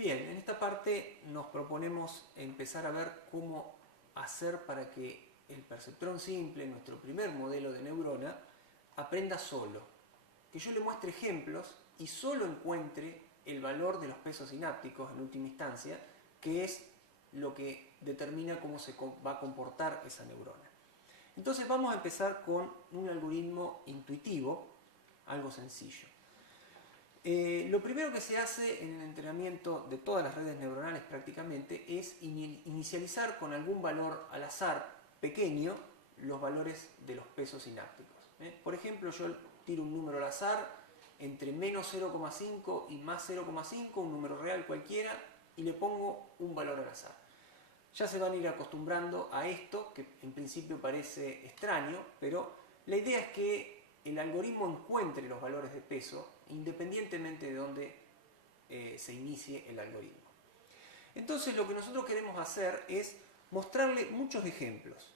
Bien, en esta parte nos proponemos empezar a ver cómo hacer para que el perceptrón simple, nuestro primer modelo de neurona, aprenda solo. Que yo le muestre ejemplos y solo encuentre el valor de los pesos sinápticos en última instancia, que es lo que determina cómo se va a comportar esa neurona. Entonces vamos a empezar con un algoritmo intuitivo, algo sencillo. Lo primero que se hace en el entrenamiento de todas las redes neuronales prácticamente es inicializar con algún valor al azar pequeño los valores de los pesos sinápticos. Por ejemplo, yo tiro un número al azar entre menos 0,5 y más 0,5, un número real cualquiera, y le pongo un valor al azar. Ya se van a ir acostumbrando a esto, que en principio parece extraño, pero la idea es que el algoritmo encuentre los valores de peso independientemente de dónde se inicie el algoritmo. Entonces lo que nosotros queremos hacer es mostrarle muchos ejemplos.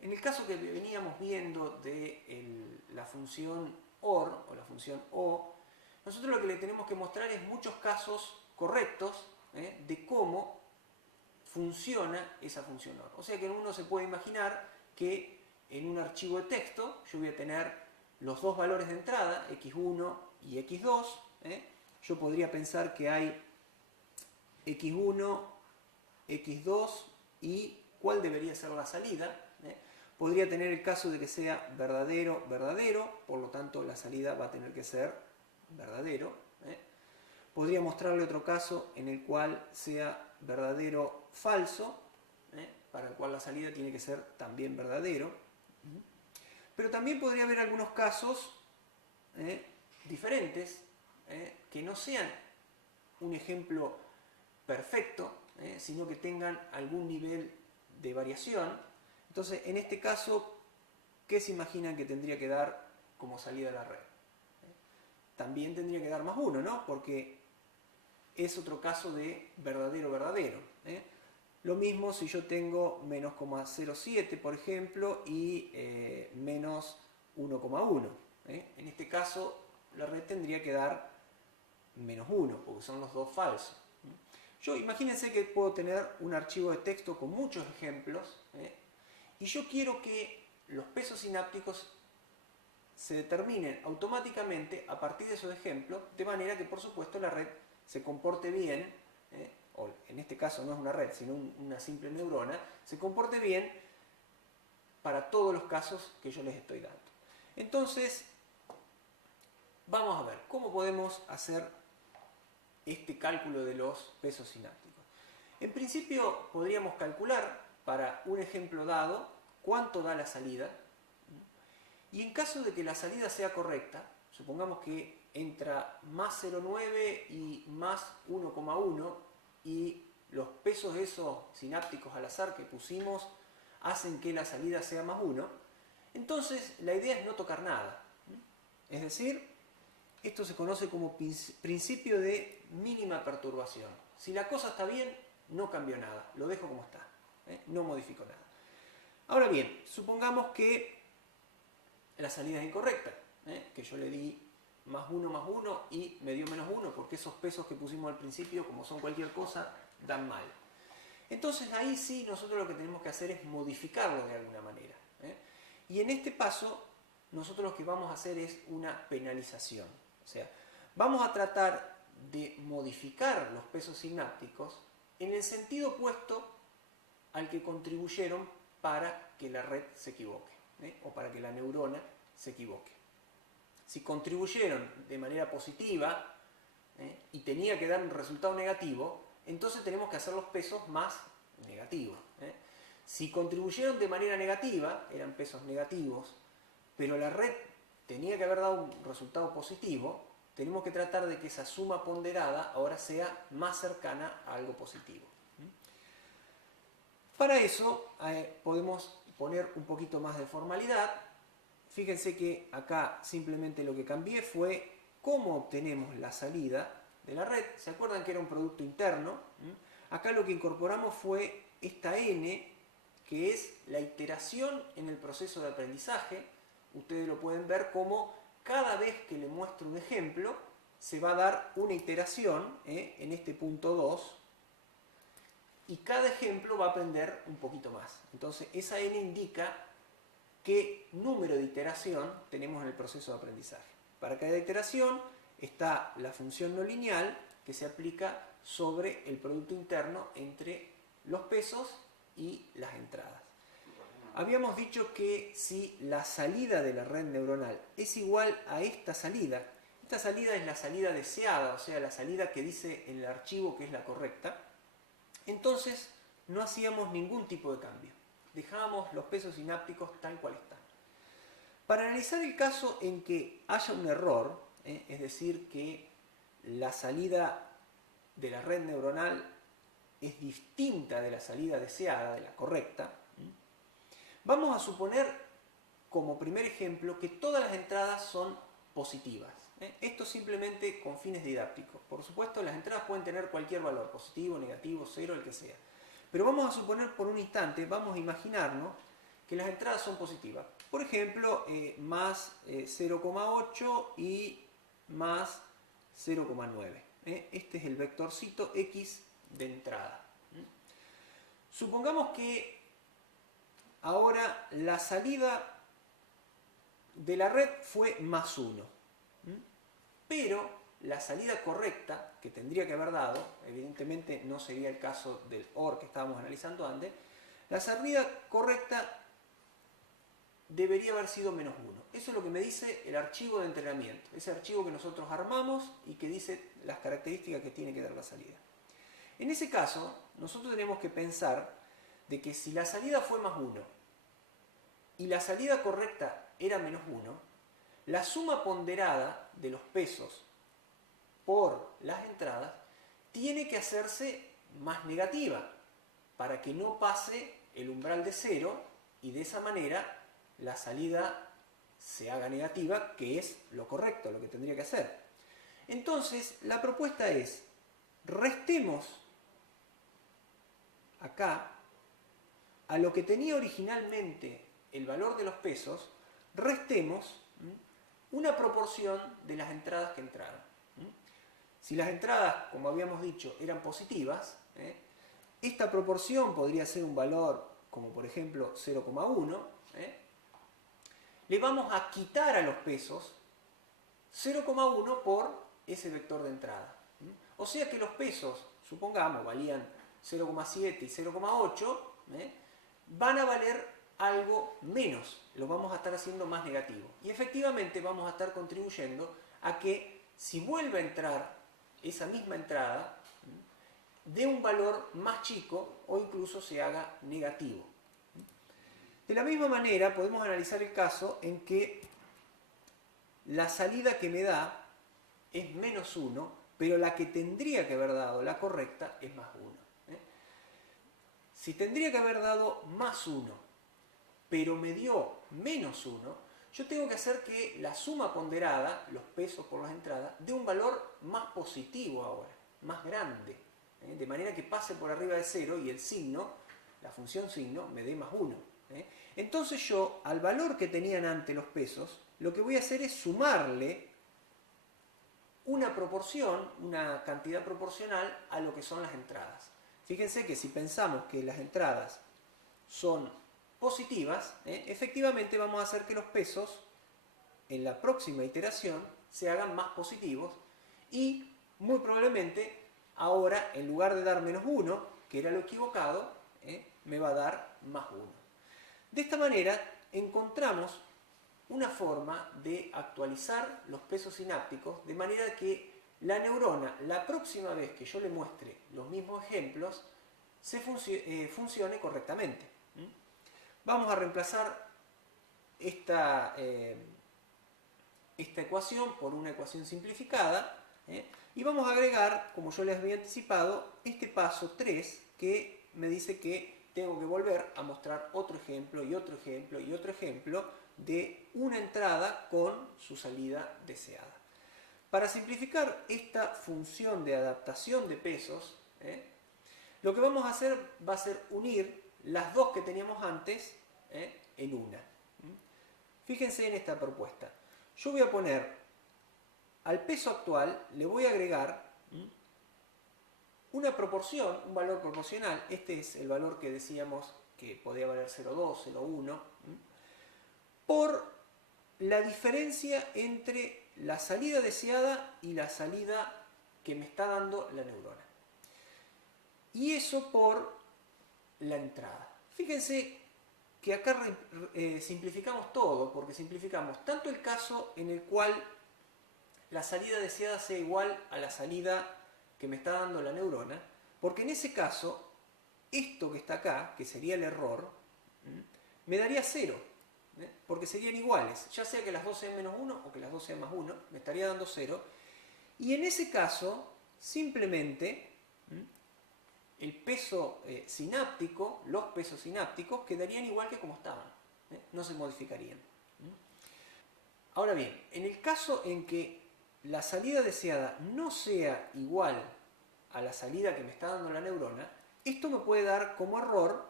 En el caso que veníamos viendo de la función OR o la función O, nosotros lo que le tenemos que mostrar es muchos casos correctos de cómo funciona esa función OR. O sea que uno se puede imaginar que en un archivo de texto yo voy a tener los dos valores de entrada, x1 y x2. Yo podría pensar que hay x1, x2 y cuál debería ser la salida. Podría tener el caso de que sea verdadero, verdadero, por lo tanto la salida va a tener que ser verdadero. Podría mostrarle otro caso en el cual sea verdadero, falso, para el cual la salida tiene que ser también verdadero. Pero también podría haber algunos casos diferentes que no sean un ejemplo perfecto, sino que tengan algún nivel de variación. Entonces, en este caso, ¿qué se imaginan que tendría que dar como salida de la red? También tendría que dar más 1, ¿no? Porque es otro caso de verdadero, verdadero. Lo mismo si yo tengo menos 0,07, por ejemplo, y menos 1,1. En este caso, la red tendría que dar menos 1, porque son los dos falsos. Yo imagínense que puedo tener un archivo de texto con muchos ejemplos, y yo quiero que los pesos sinápticos se determinen automáticamente a partir de esos ejemplos, de manera que, por supuesto, la red se comporte bien, o en este caso no es una red, sino una simple neurona, se comporte bien para todos los casos que yo les estoy dando. Entonces, vamos a ver cómo podemos hacer este cálculo de los pesos sinápticos. En principio, podríamos calcular para un ejemplo dado cuánto da la salida, y en caso de que la salida sea correcta, supongamos que entra más 0,9 y más 1,1 y los pesos esos sinápticos al azar que pusimos hacen que la salida sea más 1, entonces la idea es no tocar nada. Es decir, esto se conoce como principio de mínima perturbación. Si la cosa está bien, no cambio nada, lo dejo como está, no modifico nada. Ahora bien, supongamos que la salida es incorrecta, que yo le di más 1 y me dio menos 1, porque esos pesos que pusimos al principio, como son cualquier cosa, dan mal. Entonces ahí sí nosotros lo que tenemos que hacer es modificarlo de alguna manera. Y en este paso nosotros lo que vamos a hacer es una penalización. O sea, vamos a tratar de modificar los pesos sinápticos en el sentido opuesto al que contribuyeron para que la red se equivoque, o para que la neurona se equivoque. Si contribuyeron de manera positiva y tenía que dar un resultado negativo, entonces tenemos que hacer los pesos más negativos. Si contribuyeron de manera negativa, eran pesos negativos, pero la red tenía que haber dado un resultado positivo, tenemos que tratar de que esa suma ponderada ahora sea más cercana a algo positivo. Para eso podemos poner un poquito más de formalidad. Fíjense que acá simplemente lo que cambié fue cómo obtenemos la salida de la red. ¿Se acuerdan que era un producto interno? Acá lo que incorporamos fue esta n, que es la iteración en el proceso de aprendizaje. Ustedes lo pueden ver como cada vez que le muestro un ejemplo, se va a dar una iteración en este punto 2 y cada ejemplo va a aprender un poquito más. Entonces esa n indica qué número de iteración tenemos en el proceso de aprendizaje. Para cada iteración está la función no lineal que se aplica sobre el producto interno entre los pesos y las entradas. Habíamos dicho que si la salida de la red neuronal es igual a esta salida es la salida deseada, o sea, la salida que dice en el archivo que es la correcta, entonces no hacíamos ningún tipo de cambio. Dejábamos los pesos sinápticos tal cual están. Para analizar el caso en que haya un error, es decir, que la salida de la red neuronal es distinta de la salida deseada, de la correcta, vamos a suponer como primer ejemplo que todas las entradas son positivas. Esto simplemente con fines didácticos. Por supuesto, las entradas pueden tener cualquier valor, positivo, negativo, cero, el que sea. Pero vamos a suponer por un instante, vamos a imaginarnos que las entradas son positivas. Por ejemplo, más 0,8 y más 0,9. Este es el vectorcito X de entrada. Supongamos que ahora la salida de la red fue más 1. Pero la salida correcta que tendría que haber dado, evidentemente no sería el caso del OR que estábamos analizando antes, la salida correcta debería haber sido menos 1. Eso es lo que me dice el archivo de entrenamiento, ese archivo que nosotros armamos y que dice las características que tiene que dar la salida. En ese caso, nosotros tenemos que pensar de que si la salida fue más 1 y la salida correcta era menos 1, la suma ponderada de los pesos por las entradas tiene que hacerse más negativa para que no pase el umbral de 0 y de esa manera la salida se haga negativa, que es lo correcto, lo que tendría que hacer. Entonces, la propuesta es, restemos acá a lo que tenía originalmente el valor de los pesos, restemos una proporción de las entradas que entraron. Si las entradas, como habíamos dicho, eran positivas, esta proporción podría ser un valor como por ejemplo 0,1, le vamos a quitar a los pesos 0,1 por ese vector de entrada. O sea que los pesos, supongamos, valían 0,7 y 0,8, van a valer algo menos, lo vamos a estar haciendo más negativo. Y efectivamente vamos a estar contribuyendo a que si vuelve a entrar esa misma entrada, dé un valor más chico o incluso se haga negativo. De la misma manera podemos analizar el caso en que la salida que me da es menos 1, pero la que tendría que haber dado, la correcta, es más 1. Si tendría que haber dado más 1, pero me dio menos 1, yo tengo que hacer que la suma ponderada, los pesos por las entradas, dé un valor más positivo ahora, más grande, de manera que pase por arriba de 0 y el signo, la función signo, me dé más 1. Entonces yo, al valor que tenían antes los pesos, lo que voy a hacer es sumarle una proporción, una cantidad proporcional a lo que son las entradas. Fíjense que si pensamos que las entradas son positivas, efectivamente vamos a hacer que los pesos en la próxima iteración se hagan más positivos y muy probablemente ahora en lugar de dar menos 1, que era lo equivocado, me va a dar más 1. De esta manera encontramos una forma de actualizar los pesos sinápticos de manera que la neurona, la próxima vez que yo le muestre los mismos ejemplos, funcione correctamente. Vamos a reemplazar esta ecuación por una ecuación simplificada y vamos a agregar, como yo les había anticipado, este paso 3 que me dice que tengo que volver a mostrar otro ejemplo y otro ejemplo y otro ejemplo de una entrada con su salida deseada. Para simplificar esta función de adaptación de pesos, lo que vamos a hacer va a ser unir las dos que teníamos antes en una. Fíjense en esta propuesta. Yo voy a poner al peso actual le voy a agregar una proporción, un valor proporcional. Este es el valor que decíamos que podía valer 0,2, 0,1, por la diferencia entre la salida deseada y la salida que me está dando la neurona. Y eso por la entrada. Fíjense que acá simplificamos todo, porque simplificamos tanto el caso en el cual la salida deseada sea igual a la salida que me está dando la neurona, porque en ese caso, esto que está acá, que sería el error, me daría 0, porque serían iguales, ya sea que las dos sean menos 1 o que las dos sean más 1, me estaría dando 0, y en ese caso, simplemente, el peso sináptico, los pesos sinápticos, quedarían igual que como estaban, no se modificarían. Ahora bien, en el caso en que la salida deseada no sea igual a la salida que me está dando la neurona, esto me puede dar como error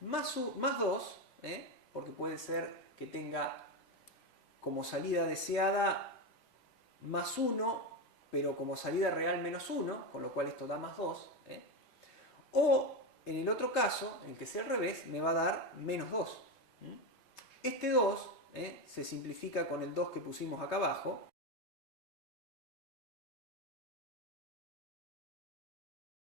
más 2, porque puede ser que tenga como salida deseada más 1, pero como salida real menos 1, con lo cual esto da más 2. O en el otro caso, en el que sea al revés, me va a dar menos 2. Este 2 se simplifica con el 2 que pusimos acá abajo,